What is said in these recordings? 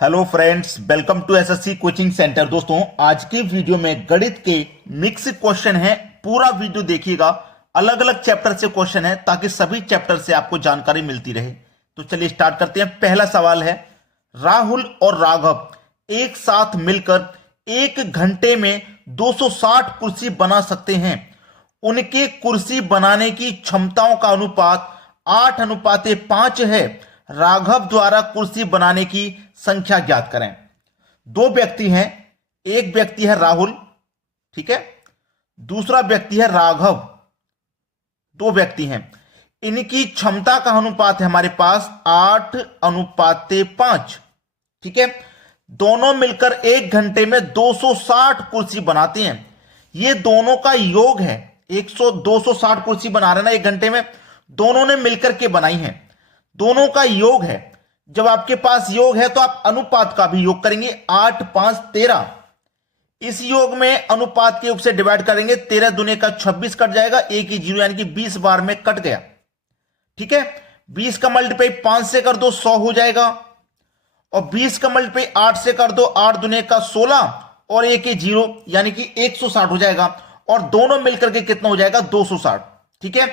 Hello friends, welcome to SSC coaching centre. दोस्तों, आज की वीडियो में गणित के मिक्स क्वेश्चन है। पूरा वीडियो देखिएगा, अलग अलग चैप्टर से क्वेश्चन है ताकि सभी चैप्टर से आपको जानकारी मिलती रहे। तो चलिए स्टार्ट करते हैं। पहला सवाल है, राहुल और राघव एक साथ मिलकर एक घंटे में 260 कुर्सी बना सकते हैं। उनके कुर्सी बनाने की क्षमताओं का अनुपात 8:5 है। राघव द्वारा कुर्सी बनाने की संख्या ज्ञात करें। दो व्यक्ति हैं, एक व्यक्ति है राहुल, ठीक है, दूसरा व्यक्ति है राघव। दो व्यक्ति हैं, इनकी क्षमता का अनुपात है हमारे पास 8:5, ठीक है। दोनों मिलकर एक घंटे में 260 कुर्सी बनाते हैं। ये दोनों का योग है। 260 कुर्सी बना रहे ना एक घंटे में, दोनों ने मिलकर के बनाई हैं, दोनों का योग है। जब आपके पास योग है तो आप अनुपात का भी योग करेंगे। 8 5 13, इस योग में अनुपात के योग से डिवाइड करेंगे। 13 दूने का 26 कट जाएगा, एक ही जीरो यानी कि 20 बार में कट गया, ठीक है। 20 का मल्टीप्लाई 5 से कर दो, 100 हो जाएगा। और 20 का मल्टीप्लाई 8 से कर दो, 8 दूने का 16 और एक ही जीरो यानी कि 160 हो जाएगा। और दोनों मिलकर के कितना हो जाएगा? 260, ठीक है।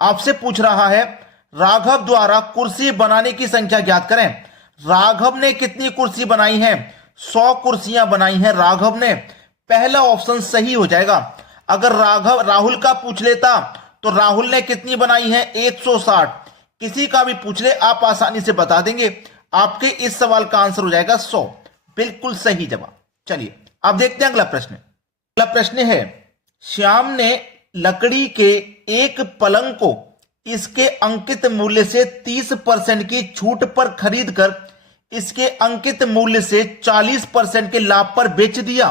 आपसे पूछ रहा है राघव द्वारा कुर्सी बनाने की संख्या ज्ञात करें। राघव ने कितनी कुर्सी बनाई है? 100 कुर्सियां बनाई हैं राघव ने। पहला ऑप्शन सही हो जाएगा। अगर राहुल का पूछ लेता तो राहुल ने कितनी बनाई है? 160। किसी का भी पूछ ले आप आसानी से बता देंगे। आपके इस सवाल का आंसर हो जाएगा 100, बिल्कुल सही जवाब। चलिए अब देखते हैं अगला प्रश्न। अगला प्रश्न है, श्याम ने लकड़ी के एक पलंग को इसके अंकित मूल्य से 30% की छूट पर खरीदकर इसके अंकित मूल्य से 40% के लाभ पर बेच दिया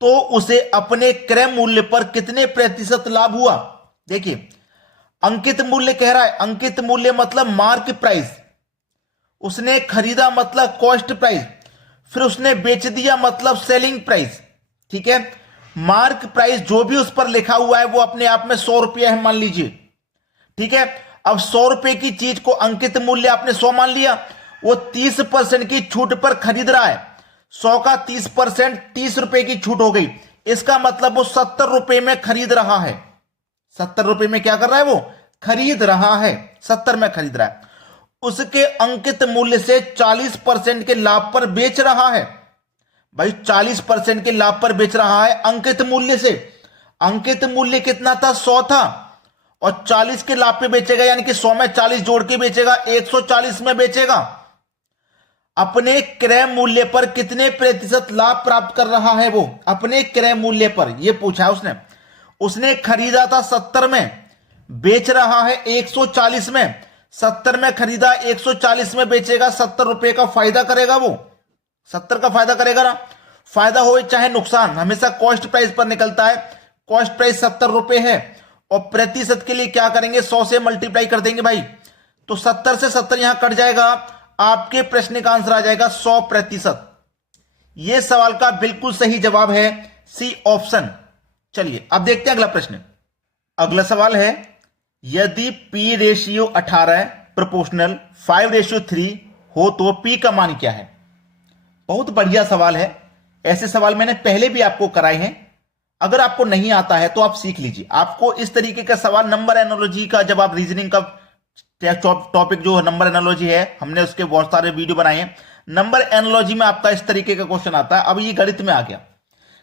तो उसे अपने क्रय मूल्य पर कितने प्रतिशत लाभ हुआ? देखिए, अंकित मूल्य कह रहा है, अंकित मूल्य मतलब मार्क प्राइस। उसने खरीदा मतलब कॉस्ट प्राइस, फिर उसने बेच दिया मतलब सेलिंग प्राइस, ठीक है। मार्क प्राइस जो भी उस पर लिखा हुआ है वो अपने आप में 100 रुपया है मान लीजिए, ठीक है। अब 100 रुपए की चीज को अंकित मूल्य आपने 100 मान लिया, वो 30% की छूट पर खरीद रहा है। 100 का 30%, 30 रुपए की छूट हो गई। इसका मतलब वो 70 रुपए में खरीद रहा है। 70 रुपए में क्या कर रहा है? वो खरीद रहा है, 70 में खरीद रहा है। उसके अंकित मूल्य से 40% के लाभ पर बेच रहा है। भाई 40% के लाभ पर बेच रहा है अंकित मूल्य से। अंकित मूल्य कितना था? 100 था, और 40 के लाभ पे बेचेगा, यानी कि 100 में 40 जोड़ के बेचेगा, 140 में बेचेगा। अपने क्रय मूल्य पर कितने प्रतिशत लाभ प्राप्त कर रहा है वो? अपने क्रय मूल्य पर, ये पूछा है उसने खरीदा था 70 में, बेच रहा है 140 में। 70 में खरीदा, 140 में बेचेगा, 70 रुपए का फायदा करेगा वो। 70 का फायदा करेगा ना। फायदा हो चाहे नुकसान, हमेशा कॉस्ट प्राइस पर निकलता है। कॉस्ट प्राइस 70 रुपए है, और प्रतिशत के लिए क्या करेंगे? 100 से मल्टीप्लाई कर देंगे भाई, तो 70 से 70 यहां कट जाएगा। आपके प्रश्न का आंसर आ जाएगा 100%। यह सवाल का बिल्कुल सही जवाब है सी ऑप्शन। चलिए अब देखते हैं अगला प्रश्न। अगला सवाल है, यदि P रेशियो 18 प्रोपोर्शनल 5:3 हो तो P का मान क्या है? बहुत बढ़िया सवाल है। ऐसे सवाल मैंने पहले भी आपको कराए हैं। अगर आपको नहीं आता है तो आप सीख लीजिए। आपको इस तरीके का सवाल नंबर एनालॉजी का, जब आप रीजनिंग का टॉपिक जो नंबर एनालॉजी है, हमने उसके बहुत सारे वीडियो बनाए हैं। नंबर एनालॉजी में आपका इस तरीके का क्वेश्चन आता है। अब ये गणित में आ गया।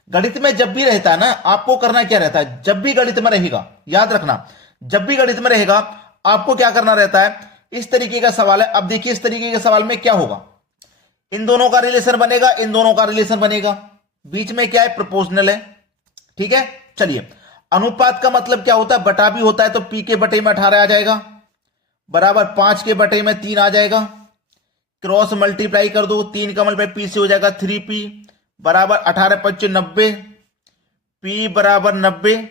गणित में जब भी रहता है ना, आपको करना क्या रहता है? जब भी गणित में रहेगा, याद रखना, जब भी गणित में रहेगा आपको क्या करना रहता है? इस तरीके का सवाल है। अब देखिए इस तरीके के सवाल में क्या होगा? इन दोनों का रिलेशन बनेगा, इन दोनों का रिलेशन बनेगा, बीच में क्या है? प्रोपोर्शनल है, ठीक है। चलिए, अनुपात का मतलब क्या होता है? बटा भी होता है, तो P के बटे में 18 आ जाएगा, बराबर 5 के बटे में 3 आ जाएगा। क्रॉस मल्टीप्लाई कर दो, 3 का मल्टीप्लाई P से हो जाएगा 3P, बराबर 18 5 90, P बराबर 90,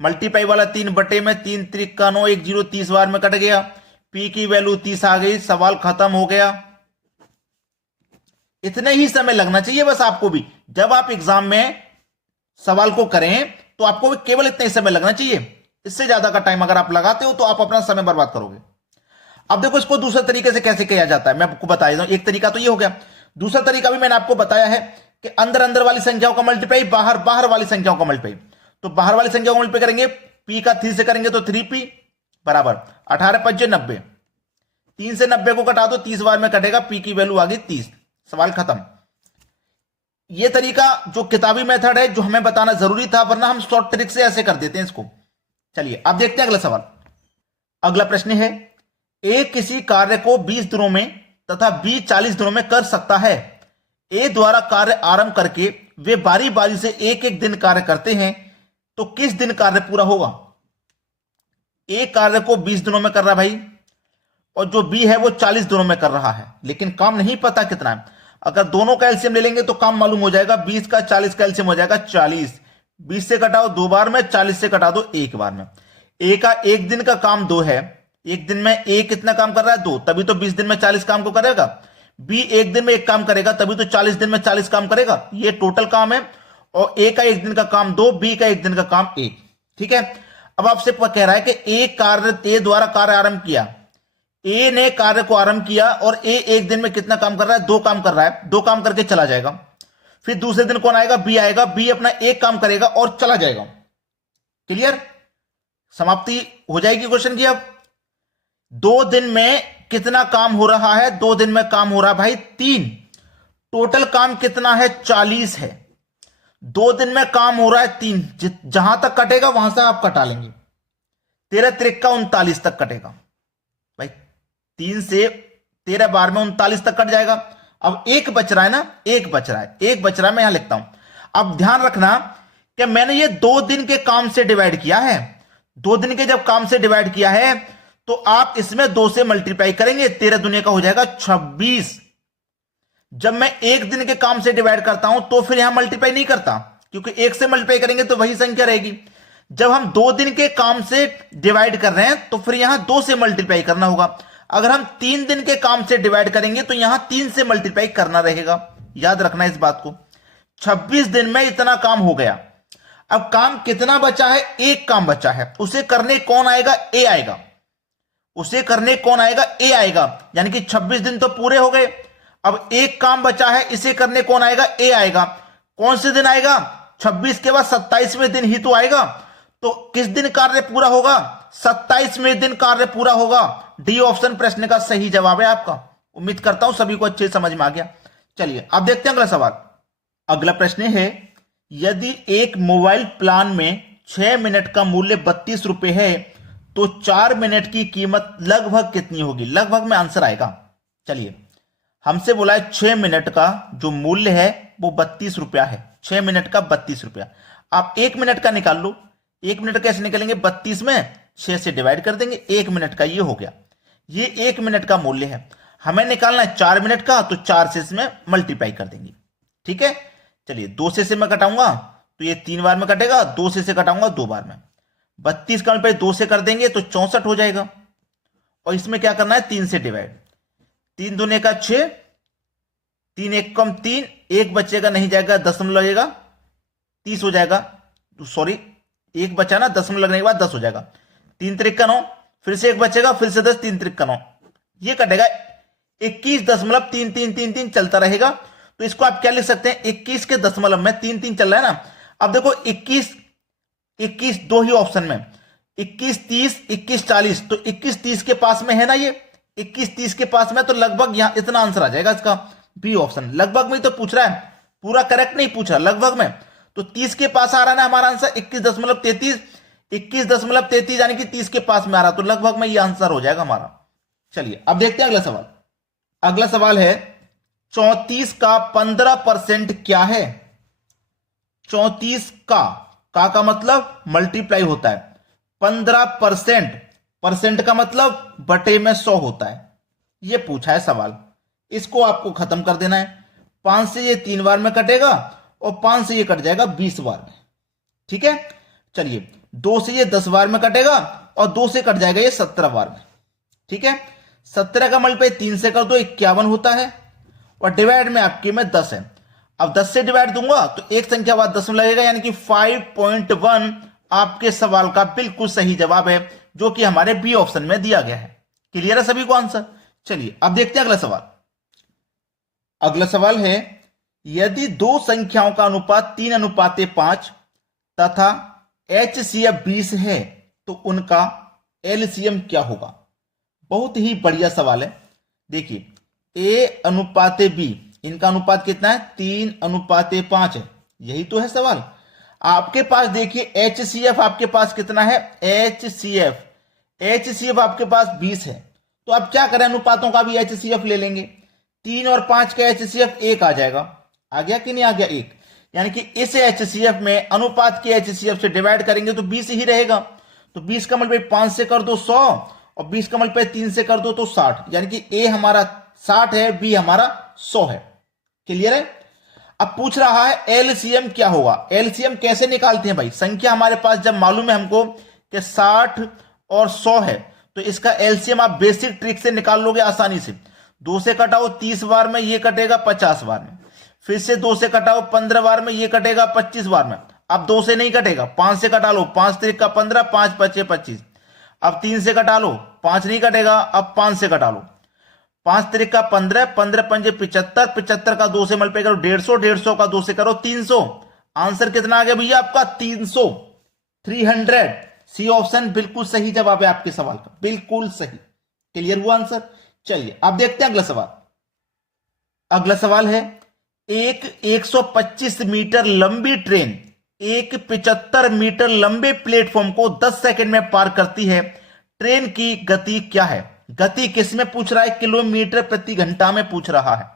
मल्टीप्लाई वाला 3 बटे में 3 3 9 1 0 30 बार में कट गया। P की वैल्यू 30 आ गई, सवाल खत्म हो गया। इतने ही समय लगना चाहिए बस आपको भी। जब आप एग्जाम में सवाल को करें तो आपको केवल इतना ही समय लगना चाहिए। इससे ज्यादा का टाइम अगर आप लगाते हो तो आप अपना समय बर्बाद करोगे। अब देखो इसको दूसरे तरीके से कैसे किया जाता है, मैं आपको बता देता हूं। एक तरीका तो ये हो गया, दूसरा तरीका भी मैंने आपको बताया है कि अंदर अंदर वाली संख्याओं का मल्टीप्लाई, बाहर बाहर वाली संख्याओं का मल्टीप्लाई। तो बाहर वाली संख्याओं का मल्टीप्लाई करेंगे, पी का 3 से करेंगे तो 3p बराबर 18 5 90। 3 से 90 को कटा दो, 30 बार में कटेगा, पी की वैल्यू आ गई 30, सवाल खत्म। यह तरीका जो किताबी मेथड है, जो हमें बताना जरूरी था, वरना हम शॉर्ट ट्रिक से ऐसे कर देते हैं इसको। चलिए अब देखते हैं अगला सवाल। अगला प्रश्न है, ए किसी कार्य को 20 दिनों में तथा बी 40 दिनों में कर सकता है। ए द्वारा कार्य आरंभ करके वे बारी बारी से एक एक दिन कार्य करते हैं, तो किस दिन कार्य पूरा होगा? ए कार्य को 20 दिनों में कर रहा है भाई, और जो बी है वो 40 दिनों में कर रहा है, लेकिन काम नहीं पता कितना है। अगर दोनों का एलसीएम ले लेंगे तो काम मालूम हो जाएगा। 20 का 40 का एलसीएम हो जाएगा 40। 20 से कटाओ 2 बार में, 40 से कटा दो 1 बार में। ए का एक दिन का काम 2 है, एक दिन में ए कितना काम कर रहा है? 2, तभी तो 20 दिन में 40 काम को करेगा। बी एक दिन में 1 काम करेगा, तभी तो 40 दिन में 40 काम करेगा। ये टोटल काम है, और ए का एक दिन का काम 2, बी का एक दिन का काम 1। ठीक है, अब आपसे कह रहा है कि ए द्वारा कार्य आरंभ किया। ए ने कार्य को आरंभ किया और ए एक दिन में कितना काम कर रहा है? 2 काम कर रहा है। 2 काम करके चला जाएगा। फिर दूसरे दिन कौन आएगा? बी आएगा। बी अपना 1 काम करेगा और चला जाएगा। क्लियर? समाप्ति हो जाएगी क्वेश्चन की। अब 2 दिन में कितना काम हो रहा है? 2 दिन में काम हो रहा है भाई 3। टोटल काम कितना है? 40 है। 2 दिन में काम हो रहा है 3। जहां तक कटेगा वहां से आप कटा लेंगे। 13 त्रिक्का 39 तक कटेगा भाई। 3 से 13 बार में 39 तक कट जाएगा। अब 1 बच रहा है ना, 1 बच रहा है, 1 बच रहा है। मैं यहां लिखता हूं। अब ध्यान रखना कि मैंने ये 2 दिन के काम से डिवाइड किया है। 2 दिन के जब काम से डिवाइड किया है तो आप इसमें 2 से मल्टीप्लाई करेंगे। 13 दुनिया का हो जाएगा 26। जब मैं 1 दिन के काम से डिवाइड करता हूं तो फिर यहां मल्टीप्लाई नहीं करता, क्योंकि 1 से मल्टीप्लाई करेंगे तो वही संख्या रहेगी। जब हम 2 दिन के काम से डिवाइड कर रहे हैं तो फिर यहां 2 से मल्टीप्लाई करना होगा। अगर हम 3 दिन के काम से डिवाइड करेंगे तो यहां 3 से मल्टीप्लाई करना रहेगा। याद रखना इस बात को। 26 दिन में इतना काम हो गया। अब काम कितना बचा है? 1 काम बचा है। उसे करने कौन आएगा? ए आएगा। उसे करने कौन आएगा? ए आएगा। यानी कि 26 दिन तो पूरे हो गए। अब 1 काम बचा है, इसे करने कौन आएगा? ए आएगा। कौन से दिन आएगा? 26 के बाद 27वें दिन ही तो आएगा। तो किस दिन कार्य पूरा होगा? 27वें दिन कार्य पूरा होगा। डी ऑप्शन प्रश्न का सही जवाब है आपका। उम्मीद करता हूं सभी को अच्छे समझ में आ गया। चलिए अब देखते हैं अगला सवाल। अगला प्रश्न है, यदि एक मोबाइल प्लान में 6 मिनट का मूल्य 32 रुपए है तो 4 मिनट की कीमत लगभग कितनी होगी? लगभग में आंसर आएगा। चलिए, हमसे बोला है 6 मिनट का जो मूल्य है वो 32 रुपया है। 6 मिनट का 32 रुपया। आप 1 मिनट का निकाल लो। 1 मिनट कैसे निकालेंगे? 32 में 6 से डिवाइड कर देंगे। 1 मिनट का ये हो गया। ये 1 मिनट का मूल्य है। हमें निकालना है 4 मिनट का, तो 4 से इसमें मल्टीप्लाई कर देंगे। ठीक है, चलिए 2 से मैं कटाऊंगा तो ये 3 बार में कटेगा। 2 से कटाऊंगा 2 बार में। 32 का मल्टीप्लाई 2 से कर देंगे तो 64 हो जाएगा। और इसमें क्या करना है? 3 से डिवाइड। 3 दूने का 6, 3 1 कम 3, 1 बचेगा, नहीं जाएगा, दशमलव लगेगा, 30 हो जाएगा। सॉरी, 1 बचा ना, दशमलव लगने के बाद 10 हो जाएगा। 3 त्रिक का 9, फिर से 1 बचेगा, फिर से 10, 3 त्रिक का 9, ये कटेगा 21.3333 चलता रहेगा। तो इसको आप क्या लिख सकते हैं? 21 के दशमलव में 3 3 चल रहा है ना। अब देखो 21 दो ही ऑप्शन में, 21 30 21 40, तो 21 30 के पास में है ना, ये 21 30 के पास में, तो लगभग यहां इतना आंसर आ जाएगा इसका। B option. लगभग में तो पूछ रहा है, पूरा करेक्ट नहीं पूछ रहा, लगभग में। तो 30 के पास आ रहा है ना हमारा आंसर, 21.33, 21.33 यानी कि 30 के पास में आ रहा, तो लगभग में ये आंसर हो जाएगा हमारा। चलिए अब देखते हैं अगला सवाल। अगला सवाल है, 34 का 15% क्या है? 34 का मतलब मल्टीप्लाई होता है। 15%, परसेंट का मतलब बटे में 100 होता है। यह पूछा है सवाल। इसको आपको खत्म कर देना है। 5 से ये 3 बार में कटेगा और 5 से ये कट जाएगा 20 बार में। ठीक है, चलिए 2 से ये 10 बार में कटेगा और 2 से कट जाएगा ये 17 बार में। ठीक है, 17 का मल्टीप्लाई 3 से कर दो, 51 होता है। और डिवाइड में आपके में 10 है। अब 10 से डिवाइड दूंगा तो एक संख्या बाद 10 में लगेगा, यानी कि 5.1 आपके सवाल का बिल्कुल सही जवाब है, जो कि हमारे बी ऑप्शन में दिया गया है। क्लियर है सभी को आंसर? चलिए अब देखते हैं अगला सवाल। अगला सवाल है, यदि दो संख्याओं का अनुपात 3:5 तथा HCF 20 है तो उनका एलसीएम क्या होगा। बहुत ही बढ़िया सवाल है। देखिए, A/B, इनका अनुपात कितना है, 3:5 है। यही तो है सवाल। आपके पास देखिए HCF आपके पास कितना है, HCF आपके पास 20 है। तो अब क्या करें, अनुपातों का भी HCF ले लेंगे। 3 और 5 का HCF 1 आ जाएगा। आ गया कि नहीं आ गया, 1। यानी कि इस HCF में अनुपात के HCF से डिवाइड करेंगे तो 20 ही रहेगा। तो 20 का मल्टीप्लाई 5 से कर दो 100 और 20 का मल्टीप्लाई 3 से कर दो तो 60। यानी कि A हमारा 60 है, B हमारा 100 है। क्लियर है। अब पूछ रहा है एलसीएम क्या होगा। एलसीएम कैसे निकालते हैं भाई, संख्या हमारे पास जब मालूम है हमको कि 60 और 100 है तो इसका एलसीएम आप बेसिक ट्रिक से निकाल लोगे आसानी से। 2 से कटाओ 30 बार में, ये कटेगा 50 बार में। फिर से 2 से कटाओ 15 बार में, ये कटेगा 25 बार में। अब 2 से नहीं कटेगा, 5 से कटा लो, 5 त्रिक का 15, 5 पचे 25। अब 3 से कटा लो, 5 नहीं कटेगा, अब 5 से कटा लो, 5 त्रिक का 15, 15 पंजे 75, 75 का 2 से मल्टीप्लाई करो 150, 150 का 2 से करो 300। आंसर कितना आ गया भैया आपका, 300, 300। सी ऑप्शन बिल्कुल सही जवाब है आपके सवाल का, बिल्कुल सही। क्लियर हुआ आंसर। चलिए अब देखते हैं अगला सवाल। अगला सवाल है, एक 125 मीटर लंबी ट्रेन एक 75 मीटर लंबे प्लेटफॉर्म को 10 सेकंड में पार करती है। ट्रेन की गति क्या है। गति किस में पूछ रहा है, किलोमीटर प्रति घंटा में पूछ रहा है।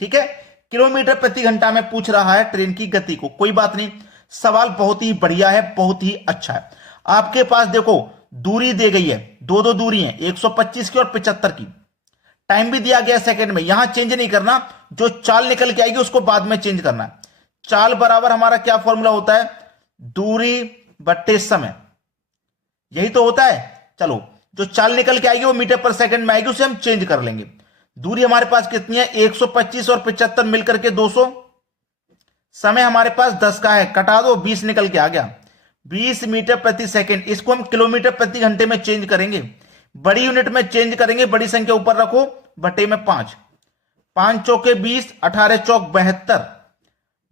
ठीक है, किलोमीटर प्रति घंटा में पूछ रहा है ट्रेन की गति को। कोई बात नहीं, सवाल बहुत ही बढ़िया है, बहुत ही अच्छा है। आपके पास देखो दूरी दी गई है, दो दूरी है, 125 की और 75 की। टाइम भी दिया गया सेकंड में। यहां चेंज नहीं करना, जो चाल निकल के आएगी उसको बाद में चेंज करना है। चाल बराबर हमारा क्या फॉर्मूला होता है, दूरी बट्टे समय, यही तो होता है। चलो, जो चाल निकल के आएगी वो मीटर पर सेकंड में आएगी, उसे हम चेंज कर लेंगे। दूरी हमारे पास कितनी है, 125 और 75 मिलकर के 200। समय हमारे पास 10 का है, कटा दो, 20 निकल के आ गया, 20 मीटर प्रति सेकंड। इसको हम किलोमीटर प्रति घंटे में चेंज करेंगे, बड़ी यूनिट में चेंज करेंगे। बड़ी संख्या ऊपर रखो, बटे में 5, 5 चौके 20, 18 चौक 72,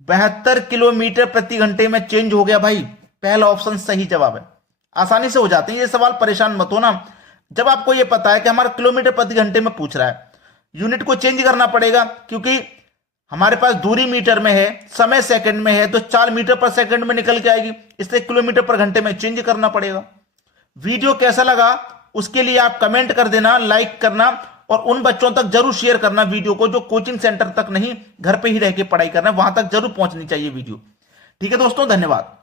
72 किलोमीटर प्रति घंटे में चेंज हो गया भाई। पहला ऑप्शन सही जवाब है। आसानी से हो जाते हैं ये सवाल, परेशान मत हो ना। जब आपको ये पता है कि हमारा किलोमीटर प्रति घंटे में पूछ रहा है, यूनिट को चेंज करना पड़ेगा क्योंकि हमारे पास दूरी मीटर में है, समय सेकंड में है, तो 4 मीटर पर सेकंड में निकल के आएगी, इसलिए किलोमीटर पर घंटे में चेंज करना पड़ेगा। वीडियो कैसा लगा उसके लिए आप कमेंट कर देना, लाइक करना और उन बच्चों तक जरूर शेयर करना वीडियो को जो कोचिंग सेंटर तक नहीं, घर पे ही रह के पढ़ाई करना है, वहां तक जरूर पहुंचनी चाहिए वीडियो। ठीक है दोस्तों, धन्यवाद।